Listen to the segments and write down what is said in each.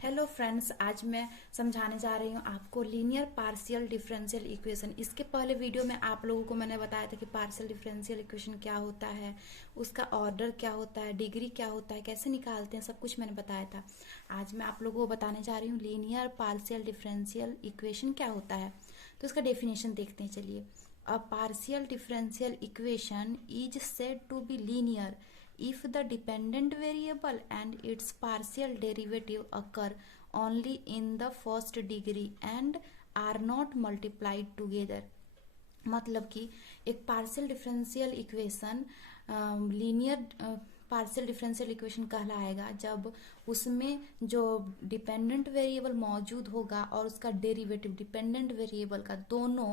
Hello friends, आज मैं समझाने जा रही हूँ आपको लीनियर पार्शियल डिफरेंशियल इक्वेशन। इसके पहले वीडियो में आप लोगों को मैंने बताया था कि पार्शियल डिफरेंशियल इक्वेशन क्या होता है, उसका ऑर्डर क्या होता है, डिग्री क्या होता है, कैसे निकालते हैं, सब कुछ मैंने बताया था। आज मैं आप लोगों को बताने जा रही हूँ लीनियर पार्शियल डिफरेंशियल इक्वेशन क्या होता है। तो इसका डेफिनेशन देखते हैं, चलिए। A partial differential equation is said to be linear if the dependent variable and its partial derivative occur only in the first degree and are not multiplied together। मतलब कि एक partial differential equation linear partial differential equation कहलाएगा जब उसमें जो dependent variable मौजूद होगा और उसका डेरिवेटिव डिपेंडेंट वेरिएबल का दोनों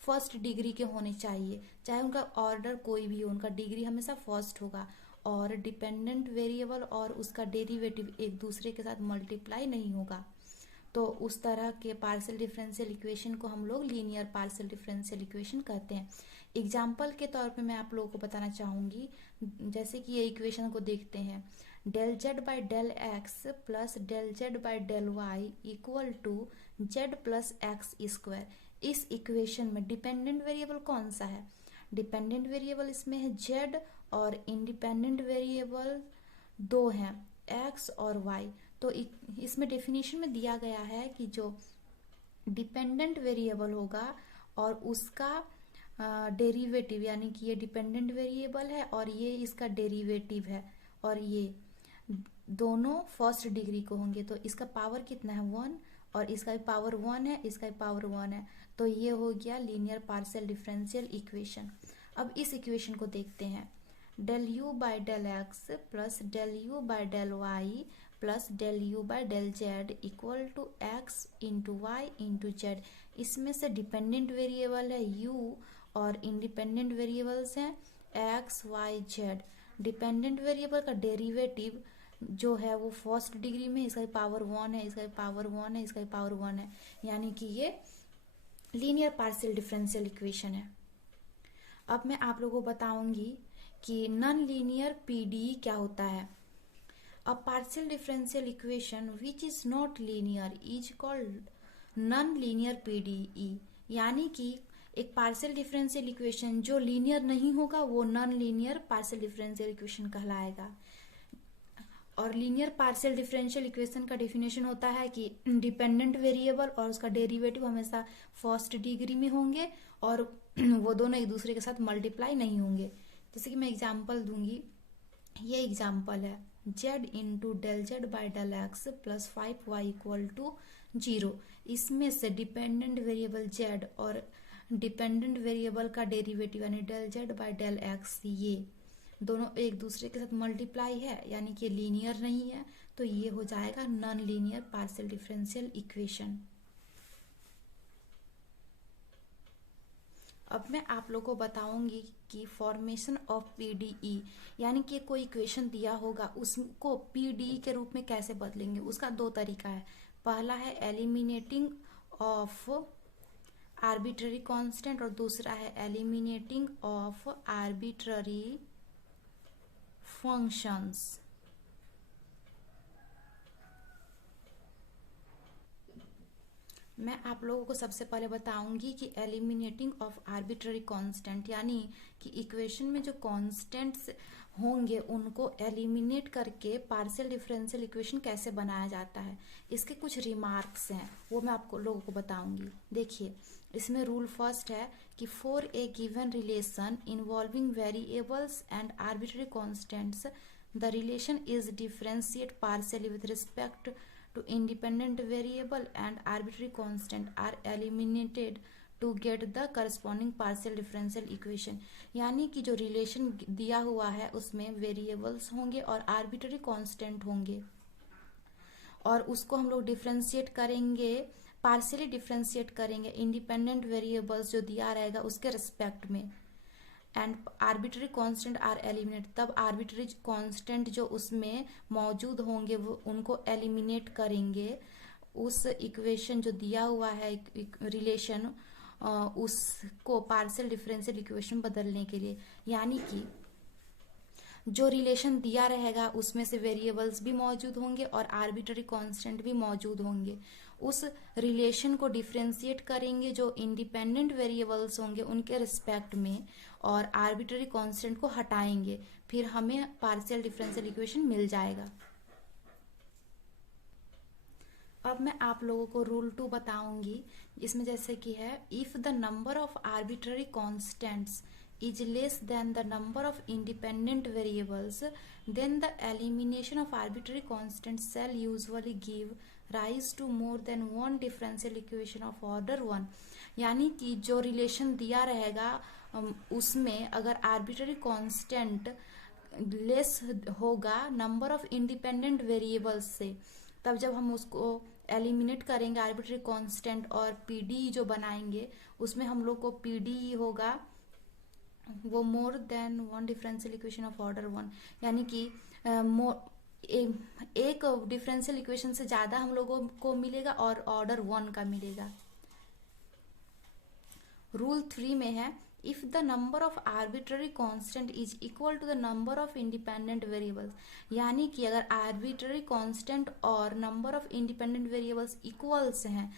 फर्स्ट डिग्री के होने चाहिए, चाहे उनका ऑर्डर कोई भी हो, उनका डिग्री हमेशा फर्स्ट होगा। और डिपेंडेंट वेरिएबल और उसका डेरिवेटिव एक दूसरे के साथ मल्टीप्लाई नहीं होगा। तो उस तरह के पार्शियल डिफरेंशियल इक्वेशन को हम लोग लीनियर पार्शियल डिफरेंशियल इक्वेशन कहते हैं। एग्जाम्पल के तौर पे मैं आप लोगों को बताना चाहूँगी, जैसे कि ये इक्वेशन को देखते हैं। Del Z by del X plus del Z by del Y equal to Z plus X square. इस इक्वेशन में डिपेंडेंट वेरिएबल कौन सा है? डिपेंडेंट वेरिएबल इसमें है जेड और इंडिपेंडेंट वेरिएबल दो हैं, एक्स और वाई। तो इसमें डेफिनेशन में दिया गया है कि जो डिपेंडेंट वेरिएबल होगा और उसका डेरिवेटिव, यानी कि ये डिपेंडेंट वेरिएबल है और ये इसका डेरिवेटिव है और ये दोनों फर्स्ट डिग्री को होंगे। तो इसका पावर कितना है? 1, और इसका भी पावर 1 है, इसका भी पावर 1 है। तो ये हो गया लीनियर पार्शियल डिफरेंशियल इक्वेशन। अब इस इक्वेशन को देखते हैं। Del U by del X plus del U by del Y plus del U by del Z equal to X into Y into Z. इसमें से डिपेंडेंट वेरिएबल है U और independent variables हैं X Y Z. Dependent variable का derivative जो है वो first degree में, इसका पावर 1 है, इसका पावर 1 है, इसका पावर 1 है, यानी कि ये लीनियर पार्शियल डिफरेंशियल इक्वेशन है। अब मैं आप लोगों को बताऊंगी कि नॉन लीनियर पीडीई क्या होता है। अ partial differential equation which is not linear is called non linear PDE. यानी कि एक पार्शियल डिफरेंशियल इक्वेशन जो लीनियर नहीं होगा वो non linear partial differential equation कहलाएगा। और लीनियर पार्शियल डिफरेंशियल इक्वेशन का डेफिनेशन होता है कि डिपेंडेंट वेरिएबल और उसका डेरिवेटिव हमेशा फर्स्ट डिग्री में होंगे और वो दोनों एक दूसरे के साथ मल्टीप्लाई नहीं होंगे। जैसे कि मैं एग्जांपल दूंगी, ये एग्जांपल है Z into del Z by del X plus 5y equal to 0। इसमें से डिपेंडेंट वेरिएबल जेड और डिपेंडेंट वेरिएबल का डेरिवेटिव यानी del Z by del X, ये दोनों एक दूसरे के साथ मल्टीप्लाई है, यानी कि लीनियर नहीं है। तो ये हो जाएगा non linear partial differential equation. अब मैं आप लोगों को बताऊंगी कि फॉर्मेशन ऑफ पीडीई, यानी कि कोई इक्वेशन दिया होगा उसको पीडीई के रूप में कैसे बदलेंगे। उसका दो तरीका है। पहला है एलिमिनेटिंग ऑफ आर्बिट्ररी कांस्टेंट और दूसरा है एलिमिनेटिंग ऑफ आर्बिट्ररी फंक्शंस। मैं आप लोगों को सबसे पहले बताऊंगी कि एलिमिनेटिंग ऑफ आर्बिट्ररी कांस्टेंट, यानी कि इक्वेशन में जो कांस्टेंट्स होंगे उनको एलिमिनेट करके पार्शियल डिफरेंशियल इक्वेशन कैसे बनाया जाता है। इसके कुछ रिमार्क्स हैं, वो मैं आपको लोगों को बताऊंगी। देखिए, इसमें रूल फर्स्ट है कि for a given relation involving variables and arbitrary constants the relation is differentiate partially with respect to independent variable and arbitrary constant are eliminated to get the corresponding partial differential equation। यानी कि जो relation दिया हुआ है उसमें variables होंगे और arbitrary constant होंगे और उसको हम लोग डिफ्रेंशिएट करेंगे, पार्शियली डिफ्रेंशिएट करेंगे इंडिपेंडेंट वेरिएबल्स जो दिया रहेगा उसके रिस्पेक्ट में। And arbitrary constant are eliminate, तब आर्बिट्ररी कांस्टेंट जो उसमें मौजूद होंगे वो उनको एलिमिनेट करेंगे उस इक्वेशन जो दिया हुआ है रिलेशन, उसको पार्शियल डिफरेंशियल इक्वेशन बदलने के लिए। यानी कि जो रिलेशन दिया रहेगा उसमें से वेरिएबल्स भी मौजूद होंगे और आर्बिट्ररी कांस्टेंट भी मौजूद होंगे। उस रिलेशन को डिफ्रेंशिएट करेंगे जो इंडिपेंडेंट वेरिएबल्स होंगे उनके रिस्पेक्ट में, और आर्बिट्ररी कांस्टेंट को हटाएंगे, फिर हमें पार्शियल डिफरेंशियल इक्वेशन मिल जाएगा। अब मैं आप लोगों को रूल 2 बताऊंगी, इसमें जैसे कि है, if the number of arbitrary constants is less than the number of independent variables, then the elimination of arbitrary constants shall usually give rise to more than one differential equation of order 1। यानी कि जो relation दिया रहेगा उसमें अगर arbitrary constant less होगा number of independent variables से, तब जब हम उसको एलिमिनेट करेंगे आर्बिट्ररी कांस्टेंट और पीडी जो बनाएंगे उसमें हम लोग को पीडी होगा वो more than one differential equation of order 1, यानी कि एक डिफरेंशियल इक्वेशन से ज्यादा हम लोगों को मिलेगा और ऑर्डर 1 का मिलेगा। रूल 3 में है, if the number of arbitrary constant is equal to the number of independent variables, यानी कि अगर आर्बिट्ररी कांस्टेंट और number of independent variables equals हैं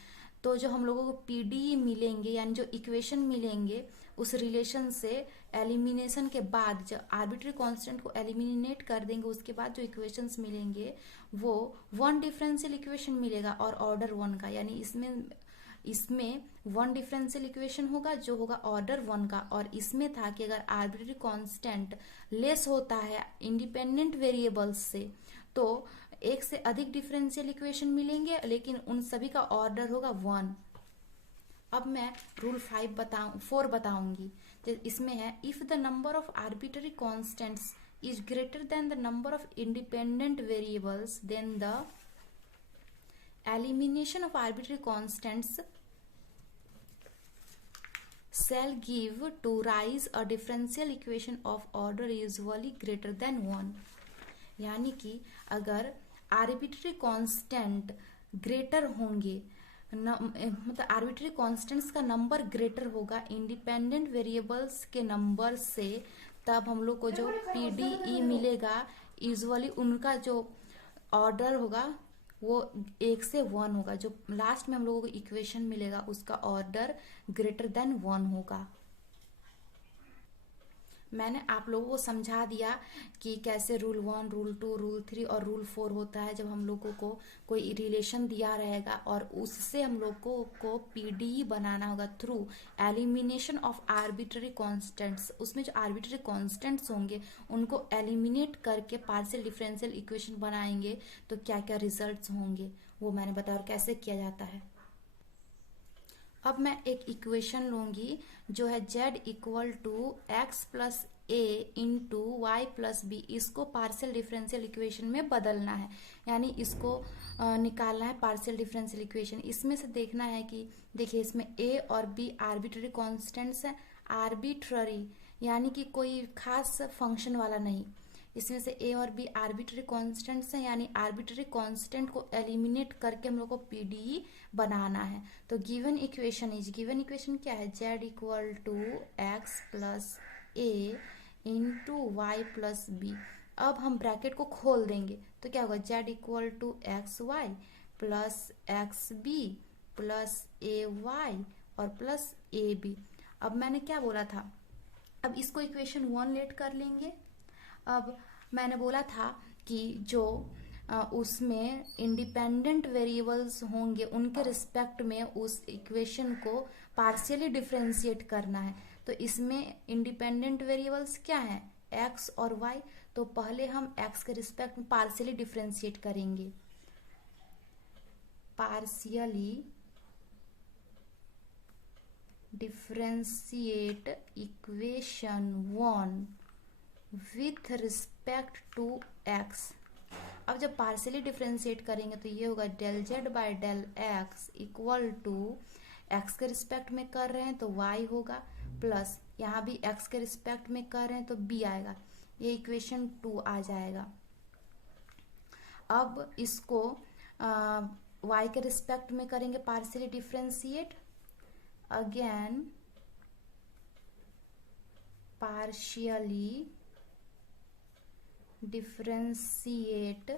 तो जो हम लोगों को पीडी मिलेंगे यानी जो इक्वेशन मिलेंगे उस रिलेशन से एलिमिनेशन के बाद जब आर्बिट्ररी कांस्टेंट को एलिमिनेट कर देंगे उसके बाद जो इक्वेशंस मिलेंगे वो वन डिफरेंशियल इक्वेशन मिलेगा और ऑर्डर 1 का, यानी इसमें वन डिफरेंशियल इक्वेशन होगा जो होगा ऑर्डर 1 का, और इसमें था कि अगर आर्बिट्ररी कांस्टेंट लेस होता है इंडिपेंडेंट वेरिएबल्स से तो एक से अधिक डिफरेंशियल इक्वेशन मिलेंगे लेकिन उन सभी का ऑर्डर होगा 1। अब मैं रूल 4 बताऊंगी, इसमें है, if the number of arbitrary constants is greater than the number of independent variables then the elimination of arbitrary constants shall give to rise a differential equation of order usually greater than 1। यानी कि अगर arbitrary constant greater होंगे मतलब arbitrary constants का number greater होगा independent variables के number से, तब हम लोग को जो पीडीई मिलेगा यूजुअली उनका जो ऑर्डर होगा वो 1 से 1 होगा, जो लास्ट में हम लोगों को इक्वेशन मिलेगा उसका ऑर्डर ग्रेटर देन 1 होगा। मैंने आप लोगों को समझा दिया कि कैसे रूल 1, रूल 2, रूल 3 और रूल 4 होता है जब हम लोगों को कोई रिलेशन दिया रहेगा और उससे हम लोगों को पीडी बनाना होगा through elimination of arbitrary constants. उसमें जो आर्बिट्ररी कांस्टेंट्स होंगे उनको एलिमिनेट करके पार्शियल डिफरेंशियल इक्वेशन बनाएंगे तो क्या क्या रिजल्ट्स होंगे वो मैंने बताया और कैसे किया जाता है। अब मैं एक इक्वेशन लूंगी जो है z equal to X plus A into Y plus B, इसको पार्शियल डिफरेंशियल इक्वेशन में बदलना है, यानी इसको निकालना है पार्शियल डिफरेंशियल इक्वेशन। इसमें से देखना है कि देखिए इसमें a और b आर्बिट्ररी कांस्टेंट्स हैं, आर्बिट्ररी यानी कि कोई खास फंक्शन वाला नहीं, इसमें से a और b आर्बिट्ररी कांस्टेंट्स हैं, यानी आर्बिट्ररी कांस्टेंट को एलिमिनेट करके हम लोग को पीडीई बनाना है। तो गिवन इक्वेशन क्या है, z equal to X plus A into Y plus B. अब हम ब्रैकेट को खोल देंगे तो क्या होगा, z equal to X Y plus X B plus A Y और प्लस ए बी। अब मैंने क्या बोला था, अब इसको इक्वेशन 1 लेट कर लेंगे। अब मैंने बोला था कि जो उसमें इंडिपेंडेंट वेरिएबल्स होंगे उनके रिस्पेक्ट में उस इक्वेशन को पार्शियली डिफरेंशिएट करना है। तो इसमें इंडिपेंडेंट वेरिएबल्स क्या हैं, x और y, तो पहले हम x के रिस्पेक्ट में पार्शियली डिफरेंशिएट करेंगे। Partially differentiate equation 1 with respect to x। अब जब पार्शियली डिफरेंशिएट करेंगे तो ये होगा del z by del x equal to x के रिस्पेक्ट में कर रहे हैं तो y होगा, प्लस यहाँ भी x के रिस्पेक्ट में कर रहे हैं तो b आएगा, ये इक्वेशन 2 आ जाएगा। अब इसको y के रिस्पेक्ट में करेंगे partially differentiate, again partially differentiate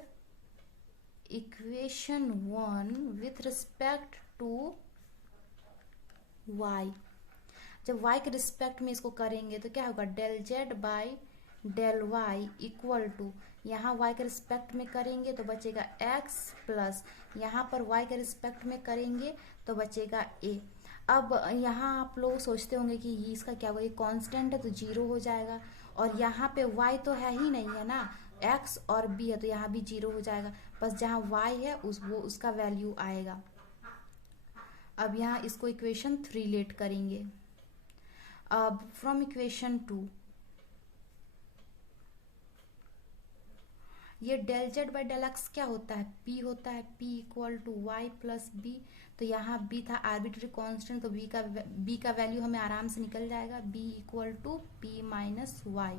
equation 1 with respect to y। जब y के रिस्पेक्ट में इसको करेंगे तो क्या होगा, del Z by del Y equal to, यहाँ y के रिस्पेक्ट में करेंगे तो बचेगा x प्लस यहाँ पर y के रिस्पेक्ट में करेंगे तो बचेगा a। अब यहाँ आप लोग सोचते होंगे कि ये इसका क्या होगा, ये कांस्टेंट है तो जीरो हो जाएगा, और यहाँ पे y तो है ही नहीं है ना, x और b है तो यहाँ भी जीरो हो जाएगा, बस जहाँ y है उसका वैल्यू आएगा। अब यहाँ इसको इक्वेशन 3 लेट करेंगे। अब फ्रॉम इक्वेशन 2 ये del Z by del X क्या होता है, p होता है, p equal to Y plus B. तो यहाँ b था आर्बिट्री कांस्टेंट, तो b का वैल्यू हमें आराम से निकल जाएगा, b equal to p minus Y.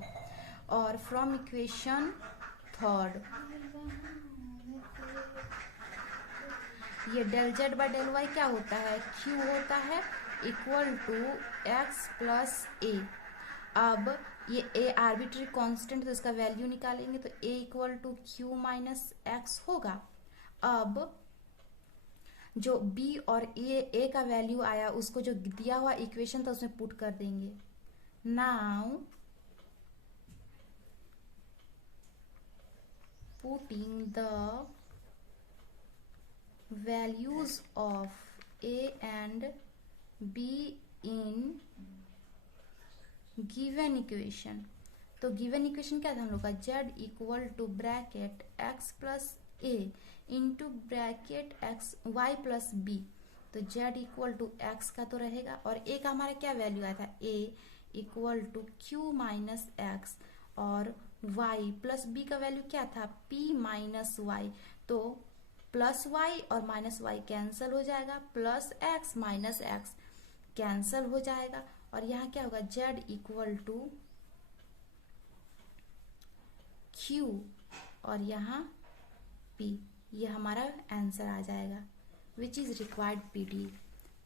और फ्रॉम इक्वेशन 3 ये del Z by del Y क्या होता है, q होता है equal to x plus a। अब ये a आर्बिट्री कांस्टेंट तो इसका वैल्यू निकालेंगे तो a equal to q minus X होगा। अब जो b और a का वैल्यू आया उसको जो दिया हुआ इक्वेशन था उसमें पुट कर देंगे। Now putting the values of a and b in given equation। तो गिवन इक्वेशन क्या था हम लोग का, z equal to bracket x plus a into bracket x y plus b। तो z इक्वल टू x का तो रहेगा, और a का हमारा क्या वैल्यू आया था, a equal to q minus X, और y प्लस b का वैल्यू क्या था, p माइनस वाई। तो प्लस वाई और माइनस वाई कैंसिल हो जाएगा, plus X minus X cancel हो जाएगा, और यहाँ क्या होगा, z इक्वल टू q और यहाँ p। ये हमारा आंसर आ जाएगा, विच इज रिक्वायर्ड पीडी।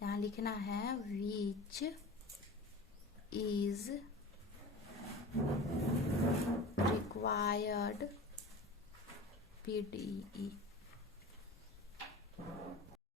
यहाँ लिखना है विच इज रिक्वायर्ड पीडीई।